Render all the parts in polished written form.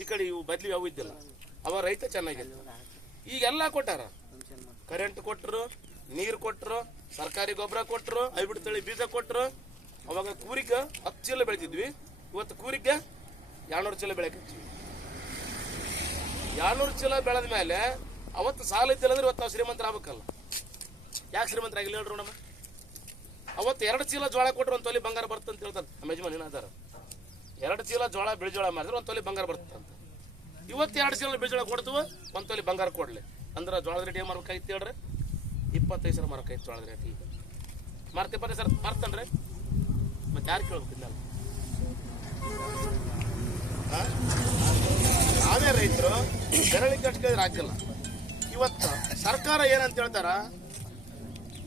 ಈ ಕಡೆ ಇವು ಬದ್ಲಿ ಅವು ಇದ್ದಿಲ್ಲ, ಅವ ರೈತ ಚೆನ್ನಾಗಿಲ್ಲ. ಈಗೆಲ್ಲ ಕೊಟ್ಟಾರ, ಕರೆಂಟ್ ಕೊಟ್ಟರು, ನೀರು ಕೊಟ್ಟರು, ಸರ್ಕಾರಿ ಗೊಬ್ಬರ ಕೊಟ್ಟರು, ಹೈಬ್ರಿಡ್ ತಳಿ ಬೀಜ ಕೊಟ್ಟರು. ಅವಾಗ ಕೂರಿಗೆ 10 ಚೀಲ ಬೆಳಿತಿದ್ವಿ, ಇವತ್ತು ಕೂರಿಗೆ 200 ಚೀಲ ಬೆಳೆಕತ್ತೀವಿ. 200 ಚೀಲ ಬೆಳೆದ ಮೇಲೆ ಅವತ್ತು ಸಾಲ ಇದ್ದಿಲ್ಲ ಅಂದ್ರೆ ಇವತ್ತು ನಾವು ಶ್ರೀಮಂತರಾಗಬೇಕಲ್ಲ. ಯಾಕೆ ಶ್ರೀಮಂತರಾಗಿಲ್ಲ ಹೇಳ್ರಿ ನೋಡಮ್ಮ? ಅವತ್ತು 2 ಚೀಲ ಜೋಳ ಕೊಟ್ಟರೆ 1 ತೊಲಿ ಬಂಗಾರ ಬರ್ತಂತ ಹೇಳ್ತಾರೆ ನಮ್ಮ ಯಜಮಾನ್ ಏನಾದಾರ. 2 ಚೀಲ ಜೋಳ ಬಿಳಿಜೋಳ ಮಾಡಿದ್ರೆ 1 ತೊಲಿ ಬಂಗಾರ ಬರ್ತಂತ. ಇವತ್ತು 2 ಚೀಲ ಬಿಳಿಜೋಳ ಕೊಡ್ತೀವಿ, 1 ತೊಲಿ ಬಂಗಾರ ಕೊಡ್ಲಿ ಅಂದ್ರೆ ಜೋಳದ ರೇಟ್ ಏನು ಮಾರ್ಬೇಕಾಯ್ತು ಹೇಳ್ರಿ? 25 ಸಾವಿರ ಮಾರ್ಕಾಯ್ತು ಜೋಳದ ರೇಟ್. ಈಗ ಮಾರ್ತಿ 25 ಸಾವಿರ ಮಾರ್ತನ್ರಿ, ಮತ್ತೆ ಯಾರು ಕೇಳ್ಬೇಕು? ಇಲ್ಲ ನಾವೇ ರೈತರು ಬೆರಳಿಗೆ ಅಷ್ಟು ಕೇಳಿದ್ರೆ ಆಗಿಲ್ಲ. ಇವತ್ತು ಸರ್ಕಾರ ಏನಂತ ಹೇಳ್ತಾರ,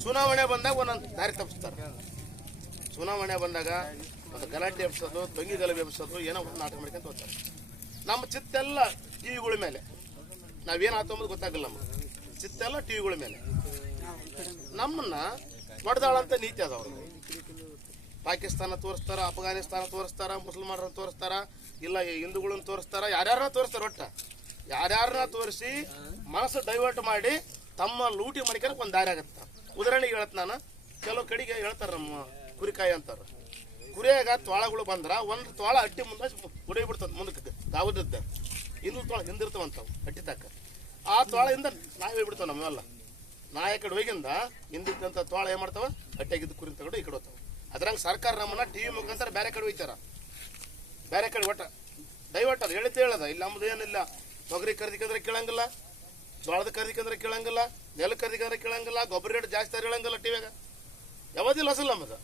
ಚುನಾವಣೆ ಬಂದಾಗ ಒಂದೊಂದು ದಾರಿ ತಪ್ಪಿಸ್ತಾರೆ. ಚುನಾವಣೆ ಬಂದಾಗ ಒಂದು ಗಲಾಟೆ ಎಬ್ಸೋದು, ತೊಂಗಿ ಗಲಭೆ ಎಬ್ಸೋದು, ಏನೋ ಒಂದು ನಾಟಕ ಮಾಡ್ಕೊಂತ ಹೋಗ್ತಾರೆ. ನಮ್ಮ ಚಿತ್ತೆಲ್ಲ ಟಿವಿಗಳ ಮೇಲೆ. ನಾವೇನು ಆತಂಬುದು ಗೊತ್ತಾಗಲ್ಲ. ನಮ್ಗೆ ಚಿತ್ತೆಲ್ಲ ಟಿವಿಗಳ ಮೇಲೆ. ನಮ್ಮನ್ನ ಹೊಡೆದಾಳಂತ ನೀತಿ ಅದಾವ್ರು. ಪಾಕಿಸ್ತಾನ ತೋರಿಸ್ತಾರ, ಅಫ್ಘಾನಿಸ್ತಾನ ತೋರಿಸ್ತಾರ, ಮುಸಲ್ಮಾನರನ್ನ ತೋರಿಸ್ತಾರ, ಇಲ್ಲ ಹಿಂದೂಗಳನ್ನ ತೋರಿಸ್ತಾರ, ಯಾರ್ಯಾರನ್ನ ತೋರಿಸ್ತಾರ. ಒಟ್ಟ ಯಾರ್ಯಾರನ್ನ ತೋರಿಸಿ ಮನಸ್ಸು ಡೈವರ್ಟ್ ಮಾಡಿ ತಮ್ಮ ಲೂಟಿ ಮಾಡ್ಕೊಳಕ್ ಒಂದು ದಾರಿ ಆಗತ್ತ. ಉದಾಹರಣೆಗೆ ಹೇಳ್ತ ನಾನು, ಕೆಲವು ಕಡೆಗೆ ಹೇಳ್ತಾರ ನಮ್ಮ ಕುರಿಕಾಯಿ ಅಂತಾರ. ಕುರಿಯಾಗ ತೋಳಗಳು ಬಂದ್ರ ಒಂದು ತೋಳ ಅಟ್ಟಿ ಮುಂದೆ ಉಡೈ ಬಿಡ್ತದ, ಮುಂದಕ್ಕೆ ದಾವದದ್ದ ಇನ್ನೊಂದು ತೋಳ ಹಿಂದಿರ್ತಾವಂತಾವ ಅಟ್ಟಿ ತಕ್ಕ. ಆ ತೋಳದಿಂದ ನಾವೇ ಬಿಡ್ತಾವ. ನಮ್ಮೆಲ್ಲ ನಾಯ ಕಡೆ ಹೋಗಿಂದ ಹಿಂದಿದ್ದಂಥ ತೋಳ ಏನ್ ಮಾಡ್ತಾವ, ಅಟ್ಟಿಯಾಗಿದ್ದು ಕುರಿ ತಗೊಂಡು ಈ ಕಡೆ ಹೋಗ್ತಾವ. ಅದ್ರಂಗೆ ಸರ್ಕಾರ ನಮ್ಮನ್ನ ಟಿವಿ ಮುಖಾಂತರ ಬೇರೆ ಕಡೆ ಹೋಯ್ತಾರ. ಬೇರೆ ಕಡೆ ಒಟ್ಟ ದಯವಿಟ್ಟು ಅದು ಹೇಳಿದ್ದೆ ಹೇಳದ. ಇಲ್ಲಿ ನಮ್ದು ಏನಿಲ್ಲ, ತೊಗರಿ ಖರೀದಿಕಂದ್ರೆ ಕೇಳಂಗಿಲ್ಲ, ಜೋಳದ ಖರೀದಿಕಂದ್ರೆ ಕೇಳಂಗಿಲ್ಲ, ನೆಲ ಖರೀದಿಕಂದ್ರೆ ಕೇಳಂಗಿಲ್ಲ, ಗೊಬ್ಬರ ರೇಟ್ ಜಾಸ್ತಿ ಹೇಳಂಗಿಲ್ಲ. ಟಿವಿಯಾಗ ಯಾವದಿಲ್ಲ ಅಸಲ್ಲ ನಮ್ಮದು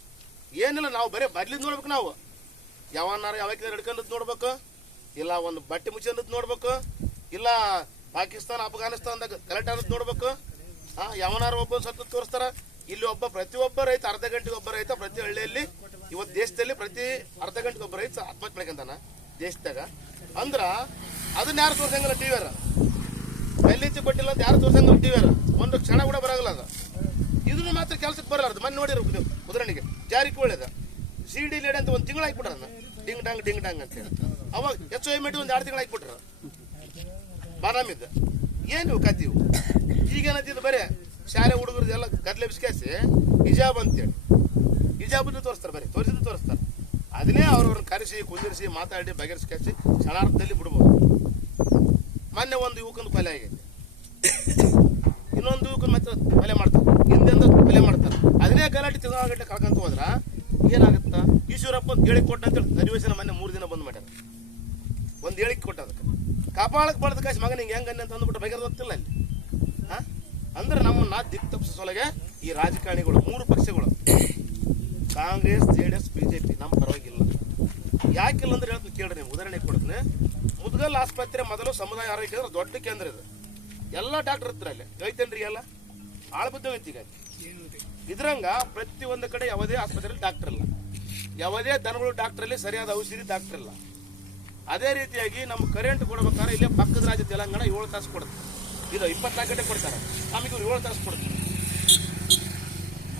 ಏನಿಲ್ಲ. ನಾವು ಬರೀ ಬದ್ಲಿದ್ ನೋಡ್ಬೇಕು. ನಾವು ಯಾವನ್ನಾರ ಯಾವಾಗ ಹಿಡ್ಕೊಂಡದ್ ನೋಡ್ಬೇಕು, ಇಲ್ಲ ಒಂದು ಬಟ್ಟೆ ಮುಚ್ಚಿಂದದ್ ನೋಡ್ಬೇಕು, ಇಲ್ಲ ಪಾಕಿಸ್ತಾನ ಅಫ್ಘಾನಿಸ್ತಾನದಾಗ ಗಲಾಟೆ ಅನ್ನೋದು ನೋಡ್ಬೇಕು. ಯಾವನಾರ ಒಬ್ಬ ಸತ್ತು ತೋರಿಸ್ತಾರ. ಇಲ್ಲಿ ಪ್ರತಿಯೊಬ್ಬ ರೈತ ಅರ್ಧ ಗಂಟೆಗೆ ಒಬ್ಬ ರೈತ ಪ್ರತಿ ಹಳ್ಳಿಯಲ್ಲಿ ಇವತ್ತು ದೇಶದಲ್ಲಿ ಪ್ರತಿ ಅರ್ಧ ಗಂಟೆಗೆ ಒಬ್ಬ ರೈತ ಆತ್ಮಹತ್ಯೆ ಮಾಡ್ಕೊಂತಾನ ದೇಶದಾಗ. ಅಂದ್ರ ಅದನ್ನ ಯಾರು ತೋರ್ಸಂಗಿಲ್ಲ ಟಿವಿಯರ. ಎಲ್ಲಿಂಚೆ ಕೊಟ್ಟಿಲ್ಲ ಅಂತ ಯಾರು ತೋರ್ಸಂಗಿಲ್ಲ ಟಿವಿಯರ. ಒಂದು ಕ್ಷಣ ಕೂಡ ಬರಾಗಲ್ಲ ಅದು. ಇದನ್ನು ಮಾತ್ರ ಕೆಲಸಕ್ಕೆ ಬರಲಾರ್ದು. ಮನೆ ನೋಡಿರ್ಬೇಕು ನೀವು. ಉದಾಹರಣೆಗೆ ಜಾರಕಿಹೊಳಿ CD ಲೇಡಿ ಅಂತ ಒಂದು ತಿಂಗಳು ಹಾಕ್ಬಿಟ್ರ, ಡಿಂಗ್ ಡಾಂಗ್ ಅಂತ ಹೇಳಿ. ಅವಾಗ HOMT ಒಂದು 2 ತಿಂಗಳು ಹಾಕ್ಬಿಟ್ರ ಬಾದಾಮಿದ್ದ. ಏನು ಕತ್ತೀವು ಈಗೇನಂತಿದ್ದು, ಬರೀ ಶಾಲೆ ಹುಡುಗರದ್ದು ಎಲ್ಲ ಗದ್ಲೆ ಬಿಸ್ಕಾಸಿ ಹಿಜಾಬ್ ಅಂತೇಳಿ ಹಿಜಾಬನ್ನು ತೋರಿಸ್ತಾರೆ. ಬರೀ ತೋರಿಸ್ತಾರೆ. ಅದನ್ನೇ ಅವ್ರವ್ರನ್ನ ಕರೆಸಿ ಕುಂದಿರಿಸಿ ಮಾತಾಡಿ ಬಗೆಹರಿಸ್ಕಾಸಿ ಕ್ಷಣಾರ್ಧದಲ್ಲಿ ಬಿಡ್ಬೋದು. ಮೊನ್ನೆ ಒಂದು ಯುವಕಂದು ಕೊಲೆ ಆಗೈತೆ, ಇನ್ನೊಂದು ಯುವಕನ ಮತ್ತೆ ಕೊಲೆ ಮಾಡ್ತಾರೆ, ಹಿಂದೆಂದ ಕೊಲೆ ಮಾಡ್ತಾರೆ. ಅದನ್ನೇ ಗಲಾಟೆ ತಿಂಗಳಗಟ್ಟಲೆ ಕಳ್ಕೊಂತ ಹೋದ್ರ ಏನಾಗುತ್ತ? ಈಶ್ವರಪ್ಪ ಒಂದು ಹೇಳಿಕೆ ಕೊಟ್ಟ ಅಂತೇಳಿ ಅಧಿವೇಶನ ಮೊನ್ನೆ 3 ದಿನ ಬಂದ್ ಮಾಡ್ಯಾರ. ಒಂದು ಹೇಳಿಕೆ ಕೊಟ್ಟ, ಅದಕ್ಕೆ ಕಾಪಾಳಕ್ಕೆ ಬಡ್ದ ಕಾಸಿ ಮಗನ ಹಿಂಗೆ ಹೆಂಗನ್ನೆ ಅಂತ ಅಂದ್ಬಿಟ್ಟು ಬಗೆಹರ್ ಗೊತ್ತಿಲ್ಲ ಅಲ್ಲಿ. ಅಂದ್ರೆ ನಮ್ಮನ್ನ ದಿಕ್ ತಪ್ಪಿಸೋಲಗೆ ಈ ರಾಜಕಾರಣಿಗಳು 3 ಪಕ್ಷಗಳು ಕಾಂಗ್ರೆಸ್, JDS, BJP ನಮ್ಮ ಪರವಾಗಿಲ್ಲ. ಯಾಕಿಲ್ಲ ಅಂದ್ರೆ ಹೇಳ್ತೀನಿ ಕೇಳ್ರಿ. ನೀವು ಉದಾಹರಣೆ ಕೊಡ್ತೀನಿ. ಮುದ್ಗಲ್ ಆಸ್ಪತ್ರೆ ಮೊದಲು ಸಮುದಾಯ ಆರೋಗ್ಯ ಕೇಂದ್ರ ದೊಡ್ಡ ಕೇಂದ್ರ ಇದು. ಎಲ್ಲ ಡಾಕ್ಟರ್ ಇರ್ತಾರೆ ಅಲ್ಲಿ, ಐತೇನ್ರಿ? ಎಲ್ಲ ಆಳ್ಬುದ್ಧವೈತಿ. ಈಗ ಇದ್ರಂಗ ಪ್ರತಿಯೊಂದು ಕಡೆ ಯಾವುದೇ ಆಸ್ಪತ್ರೆಯಲ್ಲಿ ಡಾಕ್ಟರ್ ಇಲ್ಲ, ಯಾವುದೇ ದನಗಳು ಡಾಕ್ಟರ್ ಅಲ್ಲಿ ಸರಿಯಾದ ಔಷಧಿ ಡಾಕ್ಟರ್ ಇಲ್ಲ. ಅದೇ ರೀತಿಯಾಗಿ ನಮ್ಮ ಕರೆಂಟ್ ಕೊಡ್ಬೇಕಾದ್ರೆ ಇಲ್ಲೇ ಪಕ್ಕದ ರಾಜ್ಯ ತೆಲಂಗಾಣ 7 ತಾಸು ಕೊಡುತ್ತೆ. ಇದು 24 ಗಂಟೆ ಕೊಡ್ತಾರೆ, ನಮಗೆ 7 ತಾಸು ಕೊಡ್ತಾರೆ.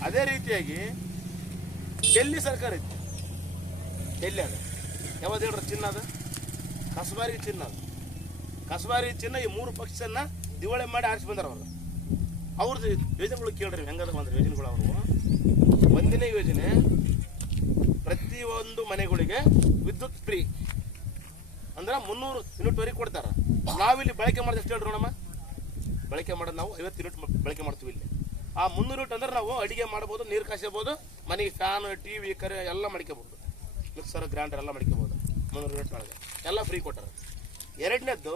ಅದೇ ರೀತಿಯಾಗಿ ಡೆಲ್ಲಿ ಸರ್ಕಾರ ಇತ್ತು. ಡೆಲ್ಲಿ ಅದ ಯಾವ್ದು ಹೇಳ್ರ ಚಿನ್ನ, ಅದು ಕಸಬಾರಿ ಚಿನ್ನ. ಅದು ಕಸಬಾರಿ ಚಿನ್ನ ಈ 3 ಪಕ್ಷನ ದಿವಾಳಿ ಮಾಡಿ ಆರಿಸಿ ಬಂದಾರ. ಅವ್ರದ್ದು ಯೋಜನೆಗಳು ಕೇಳ್ರಿ ಹೆಂಗದ ಬಂದ್ರೆ ಯೋಜನೆಗಳು. ಅವರು 1ನೇ ಯೋಜನೆ, ಪ್ರತಿಯೊಂದು ಮನೆಗಳಿಗೆ ವಿದ್ಯುತ್ ಫ್ರೀ ಅಂದ್ರೆ 300 ಯೂನಿಟ್ವರೆಗೆ ಕೊಡ್ತಾರ. ನಾವಿಲ್ಲಿ ಬಳಕೆ ಮಾಡಿದ ಎಷ್ಟು ಹೇಳ್ರಿ ನೋಡಮ್ಮ? ಬಳಕೆ ಮಾಡೋದು ನಾವು 50 ಯೂನಿಟ್ ಬಳಕೆ ಮಾಡ್ತೀವಿ ಇಲ್ಲಿ. ಆ 300 ಯೂನಿಟ್ ಅಂದ್ರೆ ನಾವು ಅಡಿಗೆ ಮಾಡ್ಬೋದು, ನೀರು ಕಾಸಬಹುದು, ಮನೆಗೆ ಫ್ಯಾನ್, TV, ಕರೆ ಎಲ್ಲ ಮಾಡ್ಕೋಬಹುದು, ಮಿಕ್ಸರ್, ಗ್ರೈಂಡರ್ ಎಲ್ಲ ಮಾಡ್ಕೋಬಹುದು. 300 ಯೂನಿಟ್ ಒಳಗೆ ಎಲ್ಲ ಫ್ರೀ ಕೊಟ್ಟಾರ. 2ನೇದ್ದು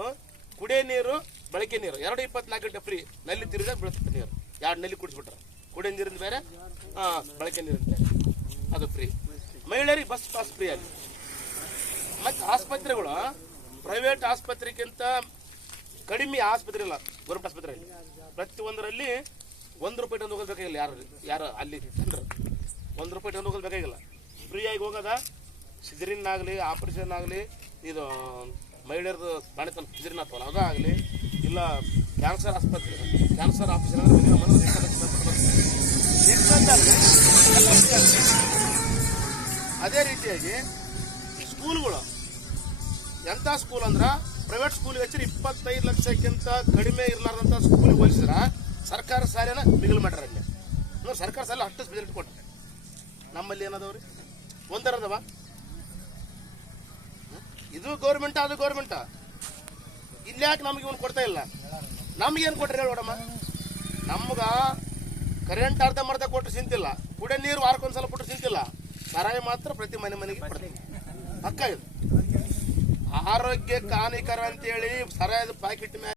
ಕುಡಿಯೋ ನೀರು, ಬಳಕೆ ನೀರು 24 ಗಂಟೆ ಫ್ರೀ. ನಲ್ಲಿ ತಿರುಗ ಬೀಳುತ್ತೆ ನೀರು. 2 ನಲ್ಲಿ ಕುಡಿಸ್ಬಿಟ್ರ. ಕುಡಿಯೋ ನೀರಿಂದ ಬೇರೆ, ಬಳಕೆ ನೀರಿಂದ ಬೇರೆ, ಅದು ಫ್ರೀ. ಮಹಿಳೆಯರಿಗೆ ಬಸ್ ಪಾಸ್ ಫ್ರೀ ಅಲ್ಲಿ. ಮತ್ತು ಆಸ್ಪತ್ರೆಗಳು ಪ್ರೈವೇಟ್ ಆಸ್ಪತ್ರೆಗಿಂತ ಕಡಿಮೆ ಆಸ್ಪತ್ರೆ ಇಲ್ಲ. ಗೌರ್ಮೆಂಟ್ ಆಸ್ಪತ್ರೆಯಲ್ಲಿ ಪ್ರತಿಯೊಂದರಲ್ಲಿ 1 ರೂಪಾಯಿ ತಂದು ಹೋಗೋದು ಬೇಕಾಗಿಲ್ಲ. ಯಾರು ಅಲ್ಲಿ ಜನರು 1 ರೂಪಾಯಿ ತಂದು ಹೋಗೋದು ಬೇಕಾಗಿಲ್ಲ. ಫ್ರೀಯಾಗಿ ಹೋಗೋದ. ಸಿಜರಿನ್ ಆಗಲಿ, ಆಪರೇಷನ್ ಆಗಲಿ, ಇದು ಮಹಿಳೆಯರದು ಬಾಣಿತನ ಸಿಜರಿನ್ ಆಗ್ತವಲ್ಲ ಅದಾಗಲಿ, ಇಲ್ಲ ಕ್ಯಾನ್ಸರ್ ಆಸ್ಪತ್ರೆ, ಕ್ಯಾನ್ಸರ್ ಆಪರೇಷನ್ ಅಂದರೆ ಮಿನಿಮಮ್ ಅದೇ ರೀತಿಯಾಗಿ ಈ ಸ್ಕೂಲ್ಗಳು ಎಂಥ ಸ್ಕೂಲ್ ಅಂದ್ರೆ ಪ್ರೈವೇಟ್ ಸ್ಕೂಲ್ಗೆ ಹಚ್ಚಿರಿ 25 ಲಕ್ಷಕ್ಕಿಂತ ಕಡಿಮೆ ಇರಲಾರ್ದಂಥ ಸ್ಕೂಲಿಗೆ ಹೋಲಿಸಿದ್ರೆ ಸರ್ಕಾರ ಶಾಲೆನ ಮಿಗಿಲು ಮಾಡ್ಯಾರ ಅಲ್ಲಿ. ಅಂದ್ರೆ ಸರ್ಕಾರ ಶಾಲೆ ಅಷ್ಟು ಸ್ಪೆಸಿಲಿಟಿ ಕೊಟ್ಟರೆ ನಮ್ಮಲ್ಲಿ ಏನದವ್ರಿ ಒಂದರದವ. ಇದು ಗೌರ್ಮೆಂಟ್ ಅದು ಗೌರ್ಮೆಂಟ. ಇಲ್ಯಾಕೆ ನಮಗೆ ಇವನು ಕೊಡ್ತಾ ಇಲ್ಲ? ನಮಗೇನು ಕೊಟ್ರಿ ಹೇಳೋಡಮ್ಮ? ನಮ್ಗೆ ಕರೆಂಟ್ ಅರ್ಧಂಬರ್ಧ ಕೊಟ್ಟರು ಚಿಂತಿಲ್ಲ, ಕುಡಿಯೋ ನೀರು ವಾರಕ್ಕೊಂದ್ಸಲ ಕೊಟ್ಟರು ಚಿಂತಿಲ್ಲ, ಸರಾಯಿ ಮಾತ್ರ ಪ್ರತಿ ಮನೆಗೆ ಕೊಡ್ತೀವಿ. ಪಕ್ಕ ಇದು ಆರೋಗ್ಯಕ್ಕೆ ಹಾನಿಕರ ಅಂತೇಳಿ ಸರಾಯದ ಪ್ಯಾಕೆಟ್